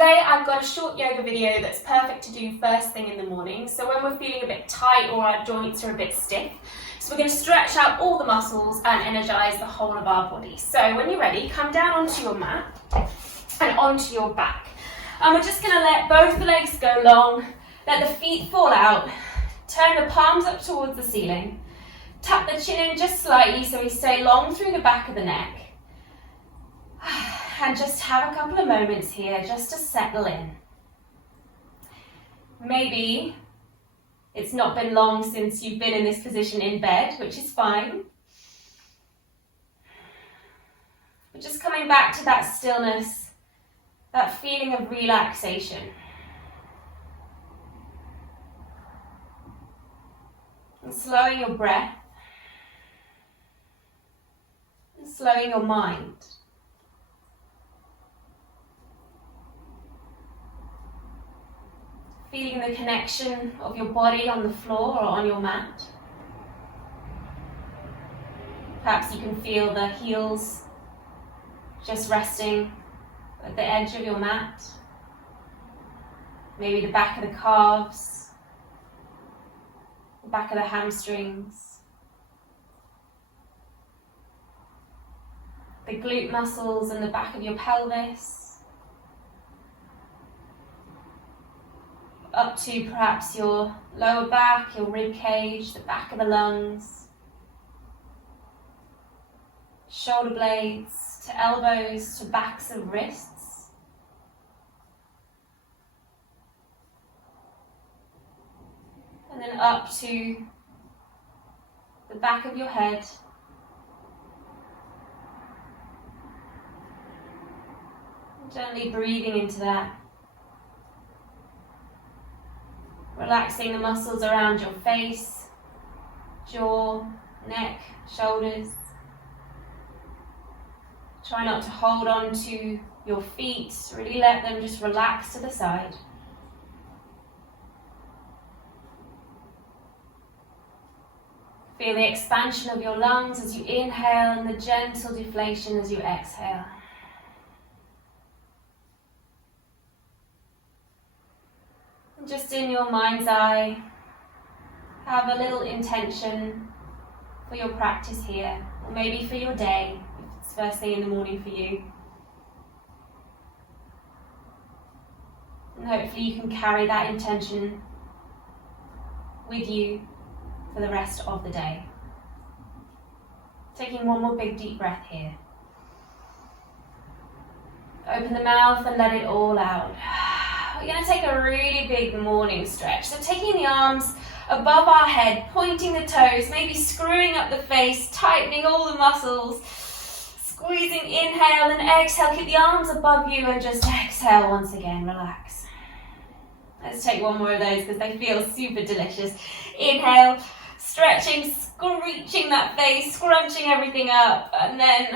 today I've got a short yoga video that's perfect to do first thing in the morning. So when we're feeling a bit tight or our joints are a bit stiff. So we're going to stretch out all the muscles and energize the whole of our body. So when you're ready, come down onto your mat and onto your back. And we're just going to let both the legs go long, let the feet fall out, turn the palms up towards the ceiling, tuck the chin in just slightly so we stay long through the back of the neck. And just have a couple of moments here just to settle in. Maybe it's not been long since you've been in this position in bed, which is fine. But just coming back to that stillness, that feeling of relaxation. And slowing your breath. And slowing your mind. Feeling the connection of your body on the floor or on your mat. Perhaps you can feel the heels just resting at the edge of your mat. Maybe the back of the calves, the back of the hamstrings, the glute muscles and the back of your pelvis. Up to perhaps your lower back, your rib cage, the back of the lungs, shoulder blades, to elbows, to backs of wrists. And then up to the back of your head. Gently breathing into that. Relaxing the muscles around your face, jaw, neck, shoulders. Try not to hold on to your feet, really let them just relax to the side. Feel the expansion of your lungs as you inhale and the gentle deflation as you exhale. Just in your mind's eye, have a little intention for your practice here, or maybe for your day, if it's first thing in the morning for you. And hopefully you can carry that intention with you for the rest of the day. Taking one more big deep breath here. Open the mouth and let it all out. We're going to take a really big morning stretch. So taking the arms above our head, pointing the toes, maybe screwing up the face, tightening all the muscles, squeezing, inhale and exhale. Keep the arms above you and just exhale once again, relax. Let's take one more of those because they feel super delicious. Inhale, stretching, screeching that face, scrunching everything up, and then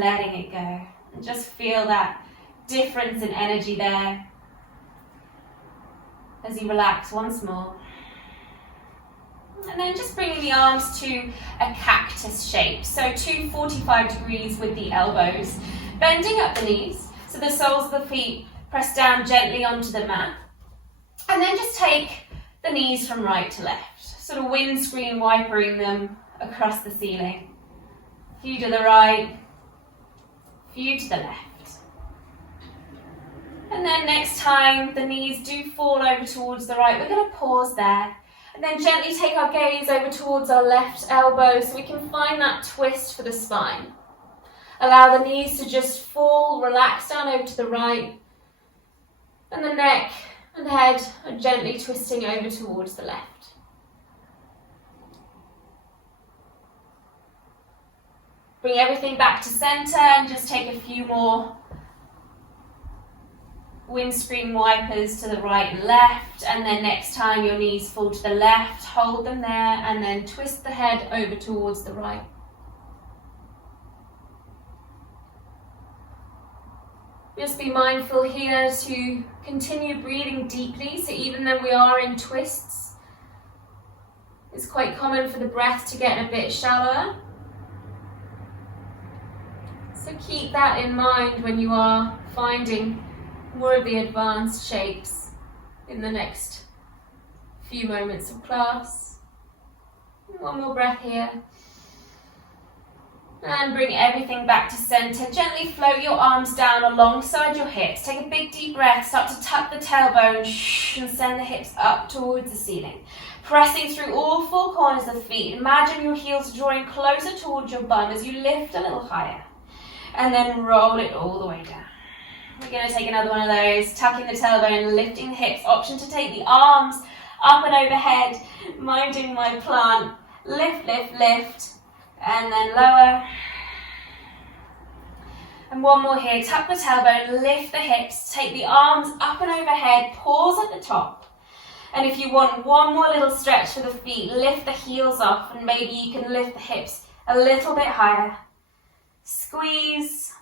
letting it go. And just feel that difference in energy there. As you relax once more. And then just bringing the arms to a cactus shape. So 245 degrees with the elbows. Bending up the knees, so the soles of the feet press down gently onto the mat. And then just take the knees from right to left. Sort of windscreen wipering them across the ceiling. A few to the right, a few to the left. And then next time the knees do fall over towards the right, we're going to pause there. And then gently take our gaze over towards our left elbow so we can find that twist for the spine. Allow the knees to just fall, relax down over to the right. And the neck and head are gently twisting over towards the left. Bring everything back to center and just take a few more windscreen wipers to the right and left, and then next time your knees fall to the left, hold them there and then twist the head over towards the right. Just be mindful here to continue breathing deeply, so even though we are in twists, it's quite common for the breath to get a bit shallower. So keep that in mind when you are finding more of the advanced shapes in the next few moments of class. One more breath here. And bring everything back to center. Gently float your arms down alongside your hips. Take a big deep breath. Start to tuck the tailbone and send the hips up towards the ceiling. Pressing through all four corners of the feet. Imagine your heels drawing closer towards your bum as you lift a little higher. And then roll it all the way down. We're going to take another one of those. Tucking the tailbone, lifting the hips. Option to take the arms up and overhead. Minding my plant. Lift, lift, lift. And then lower. And one more here. Tuck the tailbone, lift the hips, take the arms up and overhead, pause at the top. And if you want one more little stretch for the feet, lift the heels off and maybe you can lift the hips a little bit higher. Squeeze.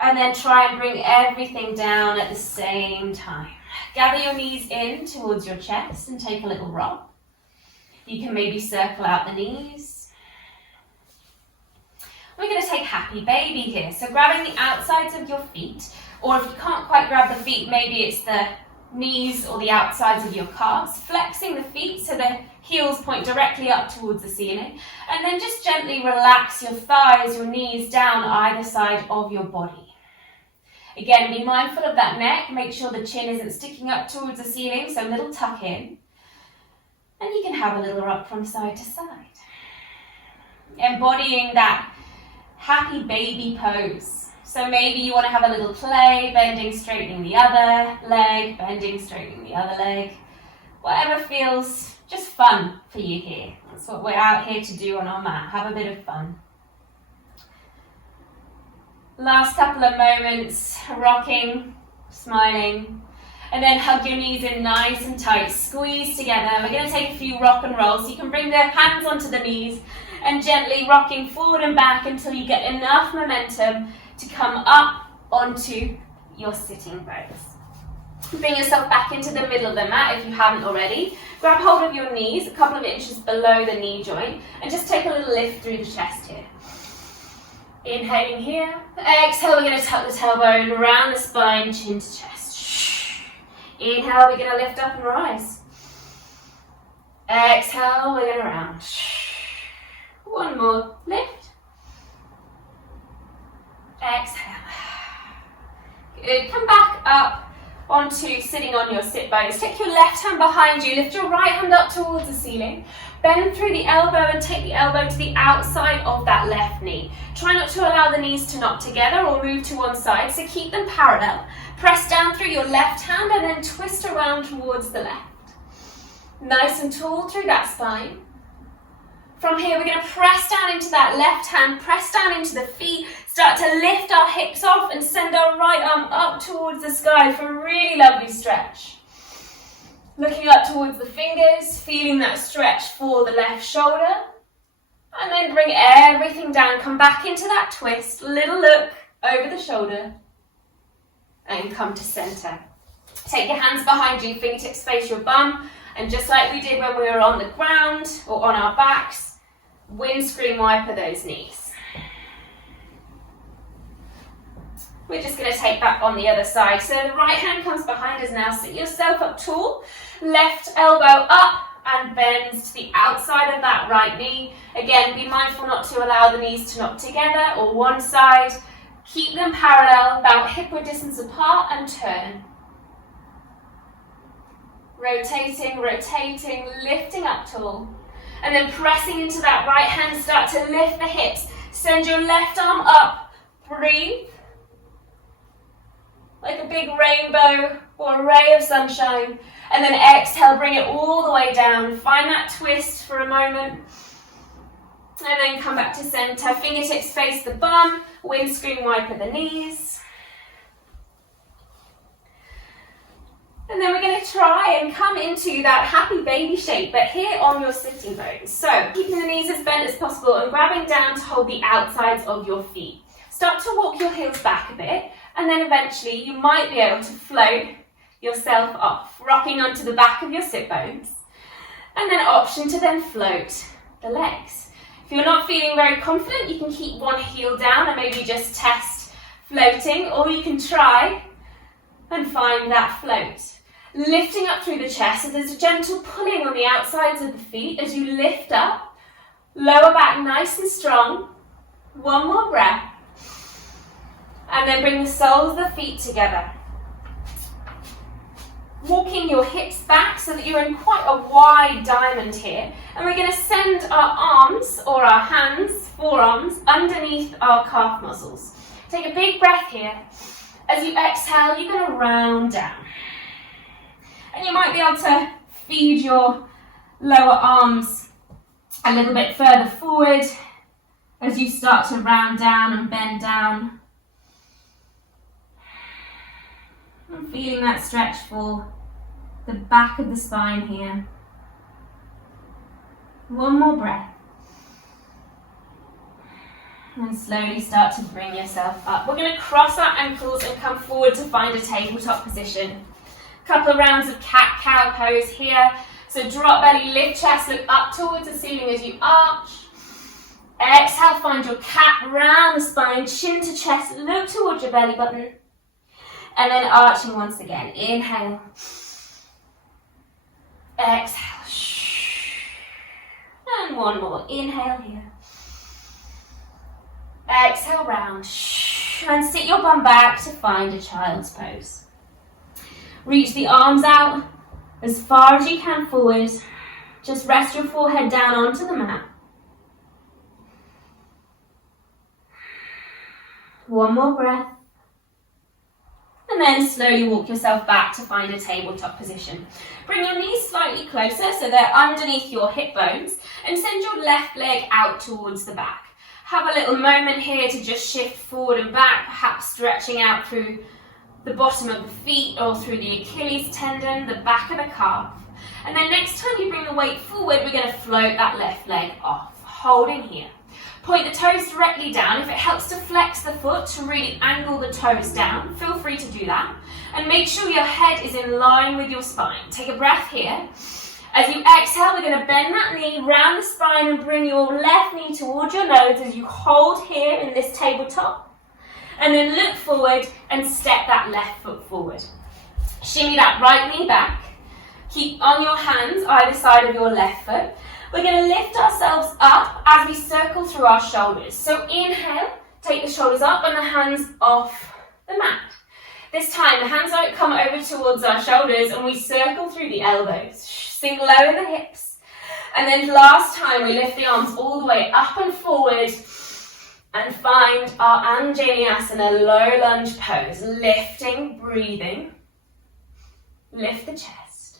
And then try and bring everything down at the same time. Gather your knees in towards your chest and take a little rock. You can maybe circle out the knees. We're going to take happy baby here. So grabbing the outsides of your feet, or if you can't quite grab the feet, maybe it's the knees or the outsides of your calves. Flexing the feet so the heels point directly up towards the ceiling. And then just gently relax your thighs, your knees down either side of your body. Again, be mindful of that neck. Make sure the chin isn't sticking up towards the ceiling, so a little tuck in. And you can have a little rock from side to side. Embodying that happy baby pose. So maybe you want to have a little play, bending, straightening the other leg, bending, straightening the other leg. Whatever feels just fun for you here. That's what we're out here to do on our mat. Have a bit of fun. Last couple of moments, rocking, smiling, and then hug your knees in nice and tight. Squeeze together. We're going to take a few rock and rolls. You can bring the hands onto the knees and gently rocking forward and back until you get enough momentum to come up onto your sitting bones. Bring yourself back into the middle of the mat if you haven't already. Grab hold of your knees a couple of inches below the knee joint and just take a little lift through the chest here. Inhaling here. Exhale, we're going to tuck the tailbone around the spine, chin to chest. Inhale, we're going to lift up and rise. Exhale, we're going to round. One more lift. Exhale. Good. Come back up onto sitting on your sit bones. Take your left hand behind you. Lift your right hand up towards the ceiling. Bend through the elbow and take the elbow to the outside of that left knee. Try not to allow the knees to knock together or move to one side, so keep them parallel. Press down through your left hand and then twist around towards the left. Nice and tall through that spine. From here, we're going to press down into that left hand, press down into the feet, start to lift our hips off and send our right arm up towards the sky for a really lovely stretch. Looking up towards the fingers, feeling that stretch for the left shoulder. And then bring everything down, come back into that twist, little look over the shoulder, and come to center. Take your hands behind you, fingertips face your bum, and just like we did when we were on the ground or on our backs, windscreen wiper those knees. We're just going to take that on the other side. So the right hand comes behind us now. Sit yourself up tall. Left elbow up and bends to the outside of that right knee. Again, be mindful not to allow the knees to knock together or one side. Keep them parallel, about hip-width distance apart, and turn. Rotating, rotating, lifting up tall. And then pressing into that right hand, start to lift the hips. Send your left arm up. Breathe. Like a big rainbow or a ray of sunshine. And then exhale, bring it all the way down. Find that twist for a moment. And then come back to center. Fingertips face the bum. Windscreen wiper the knees. And then we're going to try and come into that happy baby shape, but here on your sitting bones. So keeping the knees as bent as possible and grabbing down to hold the outsides of your feet. Start to walk your heels back a bit, and then eventually you might be able to float yourself off, rocking onto the back of your sit bones. And then option to then float the legs. If you're not feeling very confident, you can keep one heel down and maybe just test floating, or you can try And find that float. Lifting up through the chest, so there's a gentle pulling on the outsides of the feet as you lift up. Lower back nice and strong. One more breath. And then bring the soles of the feet together. Walking your hips back so that you're in quite a wide diamond here. And we're going to send our arms or our hands, forearms, underneath our calf muscles. Take a big breath here. As you exhale, you're going to round down. And you might be able to feed your lower arms a little bit further forward as you start to round down and bend down. I'm feeling that stretch for the back of the spine here. One more breath. And slowly start to bring yourself up. We're going to cross our ankles and come forward to find a tabletop position. Couple of rounds of cat-cow pose here. So drop belly, lift chest, look up towards the ceiling as you arch. Exhale, find your cat, round the spine, chin to chest, look towards your belly button. And then arching once again. Inhale. Exhale. And one more. Inhale here. Exhale, round. And sit your bum back to find a child's pose. Reach the arms out as far as you can forward. Just rest your forehead down onto the mat. One more breath. And then slowly walk yourself back to find a tabletop position. Bring your knees slightly closer so they're underneath your hip bones and send your left leg out towards the back. Have a little moment here to just shift forward and back, perhaps stretching out through the bottom of the feet or through the Achilles tendon, the back of the calf. And then next time you bring the weight forward, we're going to float that left leg off, holding here. Point the toes directly down. If it helps to flex the foot to really angle the toes down, feel free to do that. And make sure your head is in line with your spine. Take a breath here. As you exhale, we're going to bend that knee round the spine and bring your left knee towards your nose as you hold here in this tabletop. And then look forward and step that left foot forward. Shimmy that right knee back. Keep on your hands either side of your left foot. We're going to lift ourselves up as we circle through our shoulders. So inhale, take the shoulders up and the hands off the mat. This time the hands don't come over towards our shoulders and we circle through the elbows. Sink low in the hips. And then last time we lift the arms all the way up and forward and find our Vinyasa, low lunge pose. Lifting, breathing. Lift the chest.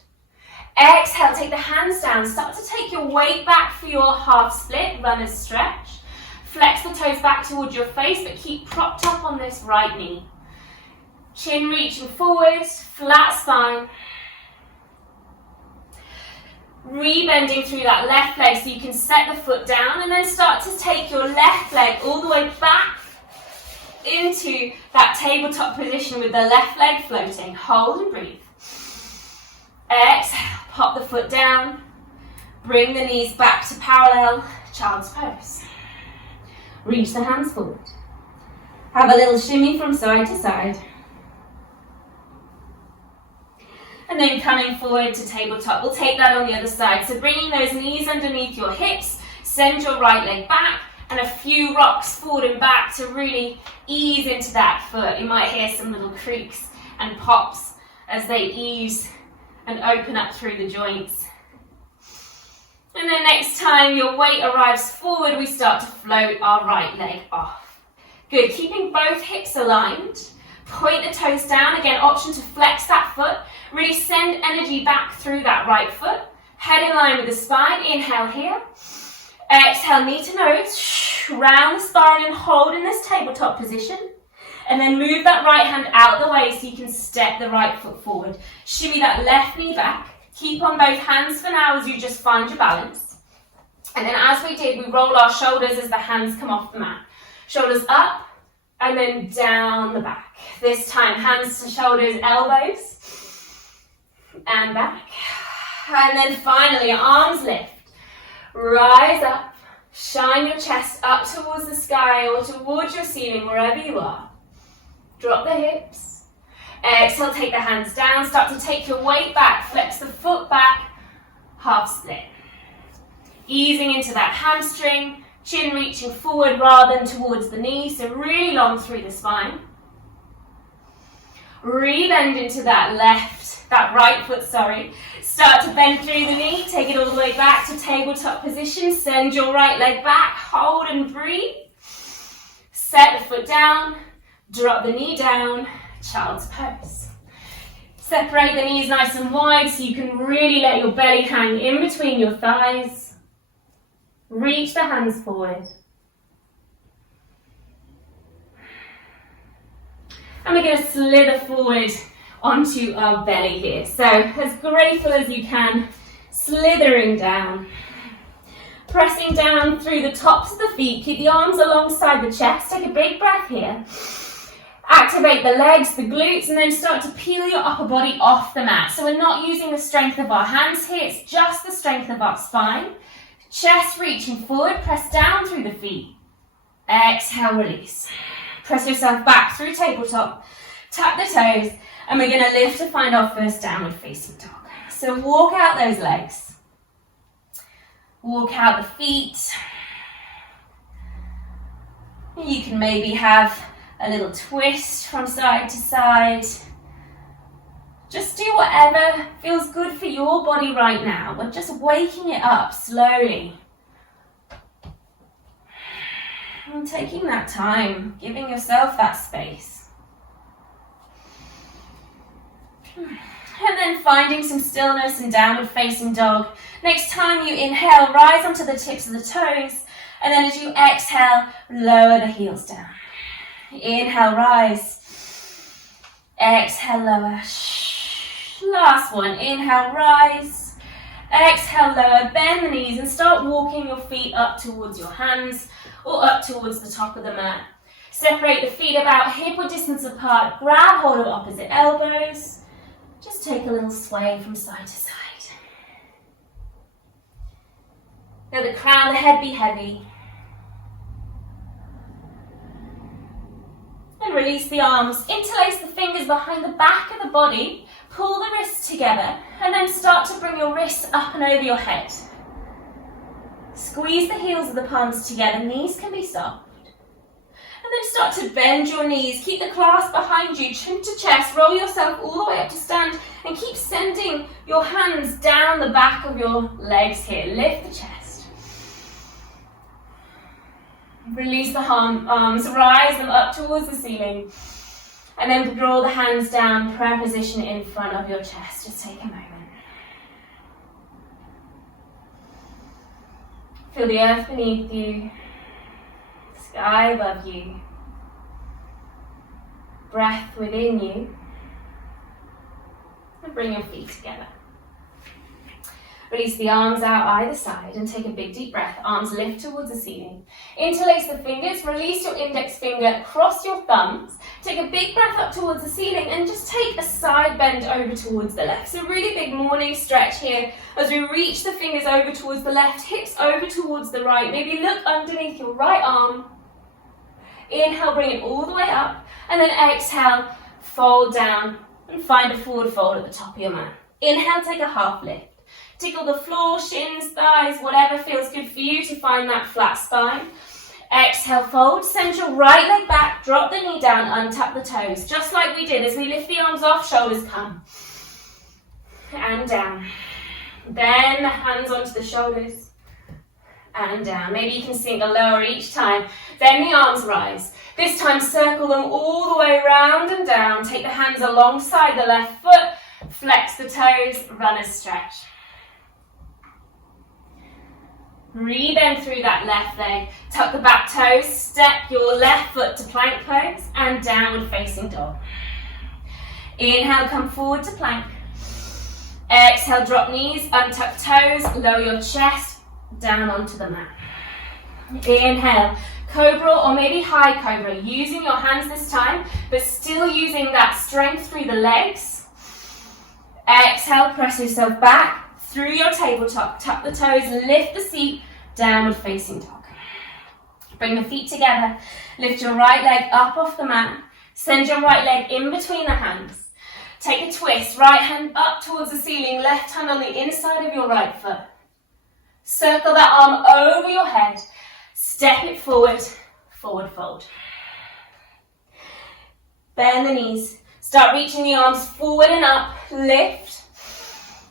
Exhale, take the hands down. Start to take your weight back for your half split, runner's stretch. Flex the toes back towards your face, but keep propped up on this right knee. Chin reaching forwards, flat spine. Rebending through that left leg so you can set the foot down and then start to take your left leg all the way back into that tabletop position with the left leg floating. Hold and breathe. Exhale, pop the foot down. Bring the knees back to parallel, child's pose. Reach the hands forward. Have a little shimmy from side to side. And then coming forward to tabletop. We'll take that on the other side. So bringing those knees underneath your hips, send your right leg back, and a few rocks forward and back to really ease into that foot. You might hear some little creaks and pops as they ease and open up through the joints. And then next time your weight arrives forward, we start to float our right leg off. Good, keeping both hips aligned. Point the toes down. Again, option to flex that foot. Really send energy back through that right foot. Head in line with the spine. Inhale here. Exhale, knee to nose. Round the spine and hold in this tabletop position. And then move that right hand out of the way so you can step the right foot forward. Shimmy that left knee back. Keep on both hands for now as you just find your balance. And then as we did, we roll our shoulders as the hands come off the mat. Shoulders up and then down the back. This time, hands to shoulders, elbows, and back. And then finally, arms lift. Rise up. Shine your chest up towards the sky or towards your ceiling, wherever you are. Drop the hips. Exhale, take the hands down, start to take your weight back, flex the foot back, half split. Easing into that hamstring, chin reaching forward rather than towards the knee, so really long through the spine. Rebend into that right foot, Start to bend through the knee, take it all the way back to tabletop position, send your right leg back, hold and breathe. Set the foot down, drop the knee down, child's pose. Separate the knees nice and wide so you can really let your belly hang in between your thighs. Reach the hands forward. And we're going to slither forward onto our belly here. So as graceful as you can, slithering down. Pressing down through the tops of the feet, keep the arms alongside the chest, take a big breath here. Activate the legs, the glutes, and then start to peel your upper body off the mat. So we're not using the strength of our hands here, it's just the strength of our spine. Chest reaching forward, press down through the feet. Exhale, release. Press yourself back through tabletop, tap the toes, and we're going to lift to find our first downward facing dog. So walk out those legs. Walk out the feet. You can maybe have a little twist from side to side. Just do whatever feels good for your body right now. We're just waking it up slowly. And taking that time, giving yourself that space. And then finding some stillness and downward facing dog. Next time you inhale, rise onto the tips of the toes. And then as you exhale, lower the heels down. Inhale, rise. Exhale, lower. Last one. Inhale, rise. Exhale, lower. Bend the knees and start walking your feet up towards your hands or up towards the top of the mat. Separate the feet about hip or distance apart. Grab hold of opposite elbows. Just take a little sway from side to side. Let the crown of the head be heavy. And release the arms. Interlace the fingers behind the back of the body. Pull the wrists together. And then start to bring your wrists up and over your head. Squeeze the heels of the palms together. Knees can be soft. And then start to bend your knees. Keep the clasp behind you, chin to chest. Roll yourself all the way up to stand. And keep sending your hands down the back of your legs here. Lift the chest. Release the arms. Rise them up towards the ceiling. And then draw the hands down. Prayer position in front of your chest. Just take a moment. Feel the earth beneath you. Sky above you, breath within you, and bring your feet together. Release the arms out either side and take a big deep breath. Arms lift towards the ceiling. Interlace the fingers, release your index finger, cross your thumbs. Take a big breath up towards the ceiling and just take a side bend over towards the left. So really big morning stretch here as we reach the fingers over towards the left, hips over towards the right. Maybe look underneath your right arm. Inhale, bring it all the way up, and then exhale, fold down and find a forward fold at the top of your mat. Inhale, take a half lift. Tickle the floor, shins, thighs, whatever feels good for you to find that flat spine. Exhale, fold, send your right leg back, drop the knee down, untap the toes, just like we did as we lift the arms off, shoulders come. And down. Then the hands onto the shoulders. And down. Maybe you can sink a lower each time. Then the arms rise. This time circle them all the way round and down. Take the hands alongside the left foot. Flex the toes, runner's stretch. Rebend through that left leg. Tuck the back toes. Step your left foot to plank pose and downward facing dog. Inhale, come forward to plank. Exhale, drop knees, untuck toes, lower your chest. Down onto the mat. Inhale, cobra or maybe high cobra, using your hands this time, but still using that strength through the legs. Exhale, press yourself back through your tabletop, tuck the toes, lift the seat, downward facing dog. Bring the feet together, lift your right leg up off the mat, send your right leg in between the hands. Take a twist, right hand up towards the ceiling, left hand on the inside of your right foot. Circle that arm over your head, step it forward, forward fold. Bend the knees, start reaching the arms forward and up, lift,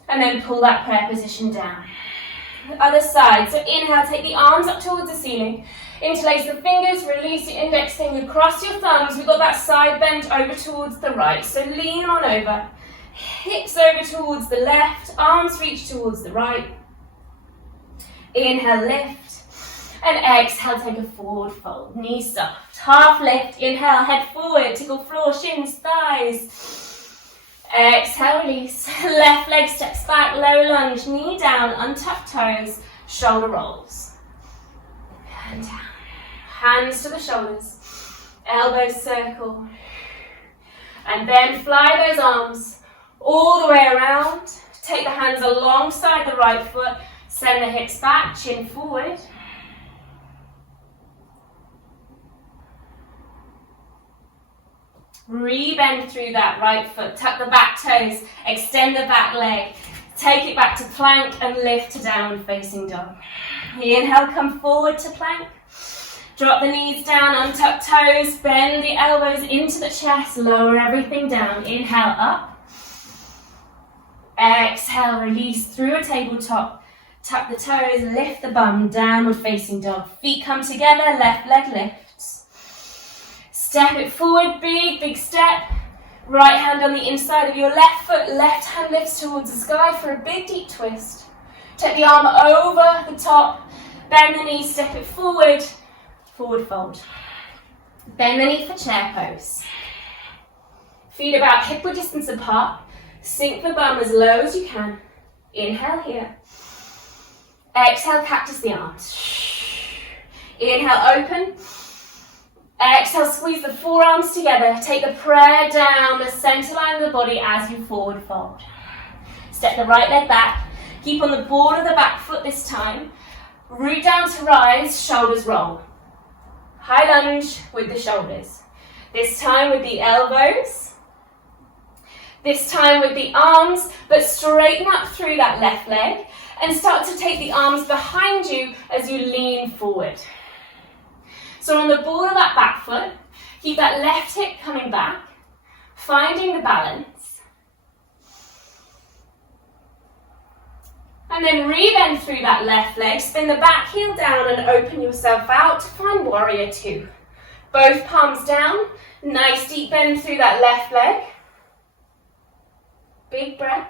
and then pull that prayer position down. The other side, so inhale, take the arms up towards the ceiling, interlace the fingers, release your index finger, cross your thumbs, we've got that side bend over towards the right, so lean on over, hips over towards the left, arms reach towards the right. Inhale, lift, and exhale, take a forward fold, knees soft, half lift, inhale, head forward, tickle floor, shins, thighs. Exhale, release, left leg steps back, low lunge, knee down, untucked toes, shoulder rolls. And down, hands to the shoulders, elbows circle. And then fly those arms all the way around, take the hands alongside the right foot, send the hips back, chin forward. Re-bend through that right foot, tuck the back toes, extend the back leg, take it back to plank and lift to downward facing dog. Inhale, come forward to plank. Drop the knees down, untuck toes, bend the elbows into the chest, lower everything down. Inhale, up. Exhale, release through a tabletop. Tuck the toes, lift the bum, downward facing dog. Feet come together, left leg lifts. Step it forward, big step. Right hand on the inside of your left foot, left hand lifts towards the sky for a big deep twist. Take the arm over the top, bend the knee, step it forward, forward fold. Bend the knee for chair pose. Feet about hip width distance apart, sink the bum as low as you can. Inhale here. Exhale, cactus the arms. Inhale, open. Exhale, squeeze the forearms together. Take the prayer down the center line of the body as you forward fold. Step the right leg back. Keep on the board of the back foot this time. Root down to rise, shoulders roll. High lunge with the shoulders. This time with the elbows. This time with the arms, but straighten up through that left leg and start to take the arms behind you as you lean forward. So on the board of that back foot, keep that left hip coming back, finding the balance. And then re-bend through that left leg, spin the back heel down and open yourself out to find warrior two. Both palms down, nice deep bend through that left leg. Big breath.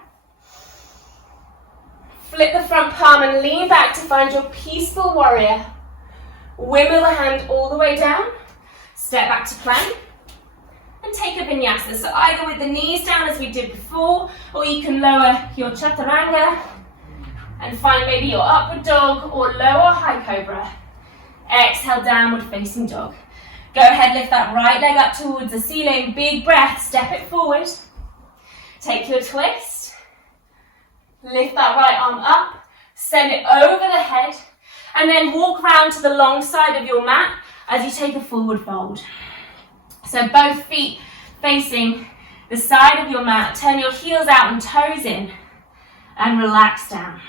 Flip the front palm and lean back to find your peaceful warrior. Wimble the hand all the way down, step back to plank, and take a vinyasa. So either with the knees down as we did before, or you can lower your chaturanga and find maybe your upward dog or lower high cobra. Exhale, downward facing dog. Go ahead, lift that right leg up towards the ceiling, big breath, step it forward. Take your twist, lift that right arm up, send it over the head, and then walk round to the long side of your mat as you take a forward fold. So both feet facing the side of your mat, turn your heels out and toes in, and relax down.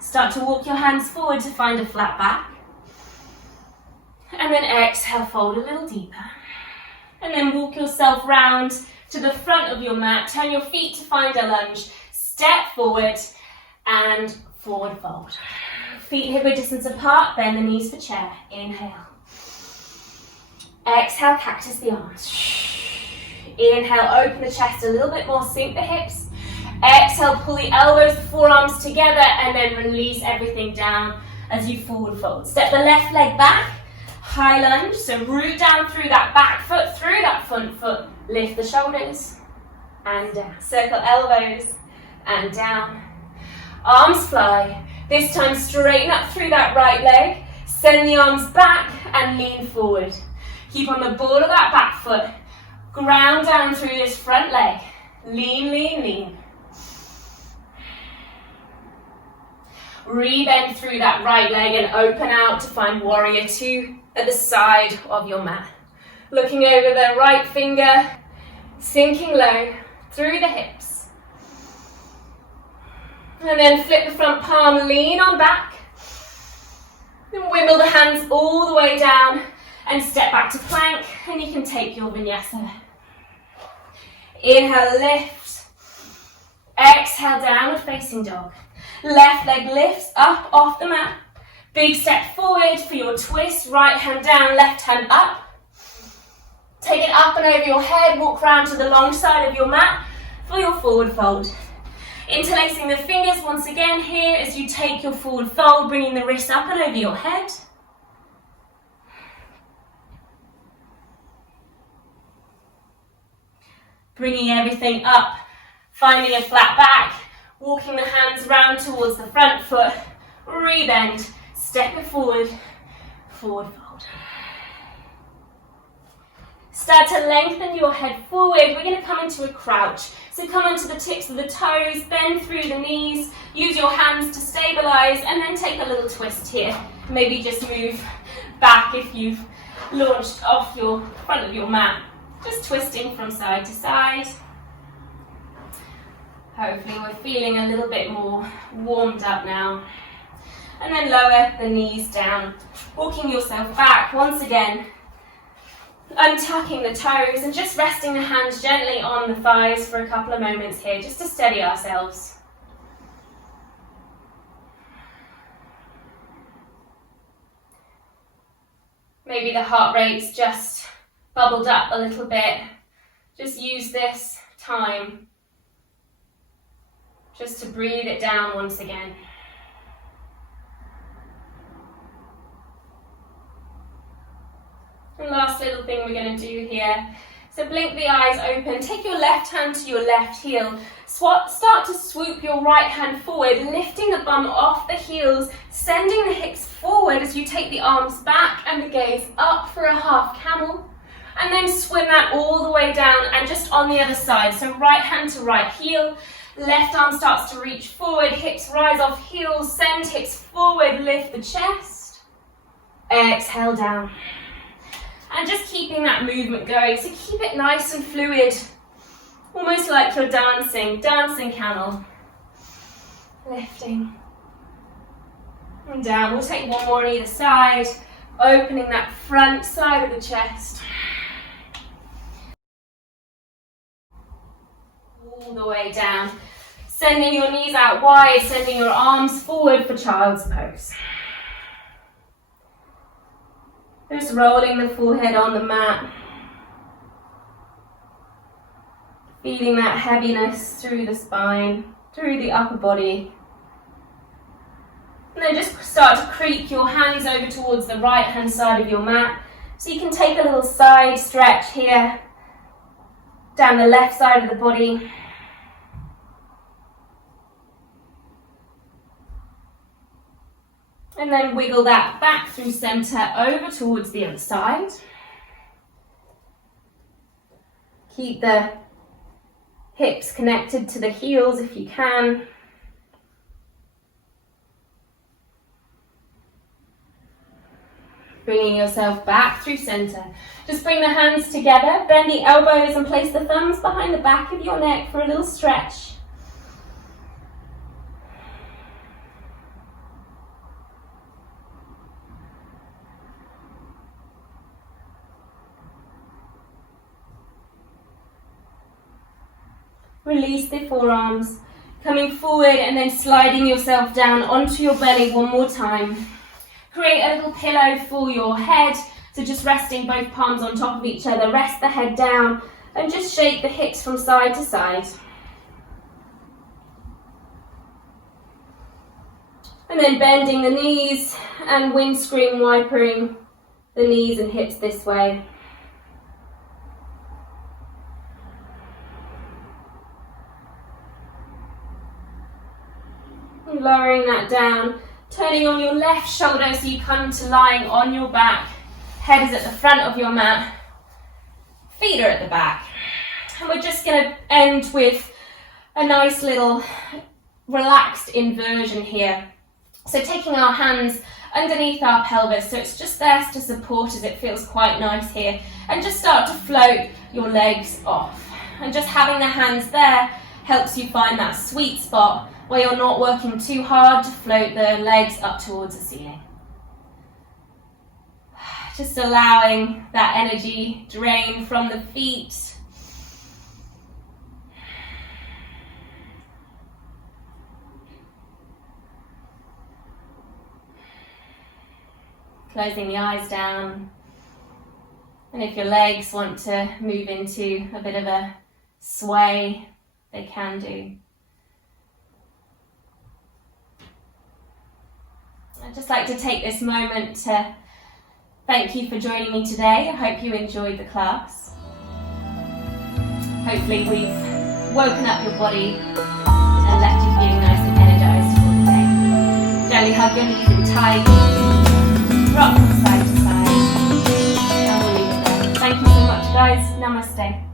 Start to walk your hands forward to find a flat back. And then exhale, fold a little deeper. And then walk yourself round to the front of your mat, turn your feet to find a lunge. Step forward and forward fold. Feet hip width distance apart, bend the knees for chair. Inhale. Exhale, cactus the arms. Inhale, open the chest a little bit more, sink the hips. Exhale, pull the elbows, the forearms together, and then release everything down as you forward fold. Step the left leg back, high lunge, so root down through that back foot, through that front foot. Lift the shoulders, and down. Circle elbows, and down. Arms fly. This time straighten up through that right leg. Send the arms back and lean forward. Keep on the board of that back foot. Ground down through this front leg. Lean, lean, lean. Re-bend through that right leg and open out to find warrior two at the side of your mat. Looking over the right finger, sinking low through the hips. And then flip the front palm, lean on back. And wimble the hands all the way down and step back to plank, and you can take your vinyasa. Inhale, lift. Exhale, downward facing dog. Left leg lifts up off the mat. Big step forward for your twist. Right hand down, left hand up. Take it up and over your head. Walk round to the long side of your mat for your forward fold. Interlacing the fingers once again here as you take your forward fold, bringing the wrists up and over your head. Bringing everything up, finding a flat back, walking the hands round towards the front foot, rebend, step it forward, forward fold. Start to lengthen your head forward. We're going to come into a crouch. So come onto the tips of the toes, bend through the knees, use your hands to stabilize, and then take a little twist here. Maybe just move back if you've launched off your front of your mat. Just twisting from side to side. Hopefully we're feeling a little bit more warmed up now. And then lower the knees down, walking yourself back once again. Untucking the toes and just resting the hands gently on the thighs for a couple of moments here, just to steady ourselves. Maybe the heart rate's just bubbled up a little bit. Just use this time just to breathe it down once again. And last little thing we're going to do here. So blink the eyes open, take your left hand to your left heel. Start to swoop your right hand forward, lifting the bum off the heels, sending the hips forward as you take the arms back and the gaze up for a half camel. And then swim that all the way down and just on the other side. So right hand to right heel, left arm starts to reach forward, hips rise off heels, send hips forward, lift the chest. Exhale down. And just keeping that movement going. So keep it nice and fluid. Almost like you're dancing camel. Lifting. And down. We'll take one more on either side. Opening that front side of the chest. All the way down. Sending your knees out wide, sending your arms forward for child's pose. Just rolling the forehead on the mat. Feeling that heaviness through the spine, through the upper body. And then just start to creep your hands over towards the right hand side of your mat. So you can take a little side stretch here, down the left side of the body. And then wiggle that back through center over towards the other side. Keep the hips connected to the heels if you can. Bringing yourself back through center. Just bring the hands together, bend the elbows and place the thumbs behind the back of your neck for a little stretch. Release the forearms, coming forward and then sliding yourself down onto your belly one more time. Create a little pillow for your head, so just resting both palms on top of each other. Rest the head down and just shake the hips from side to side. And then bending the knees and windscreen wipering the knees and hips this way. Lowering that down, turning on your left shoulder so you come to lying on your back. Head is at the front of your mat, feet are at the back. And we're just going to end with a nice little relaxed inversion here. So taking our hands underneath our pelvis, so it's just there to support as it feels quite nice here. And just start to float your legs off. And just having the hands there helps you find that sweet spot where you're not working too hard to float the legs up towards the ceiling. Just allowing that energy drain from the feet. Closing the eyes down. And if your legs want to move into a bit of a sway, they can do. I'd just like to take this moment to thank you for joining me today. I hope you enjoyed the class. Hopefully we've woken up your body and left you feeling nice and energized for the day. Gently hug your knees in tight, rock from side to side, and we'll leave it there. Thank you so much, guys. Namaste.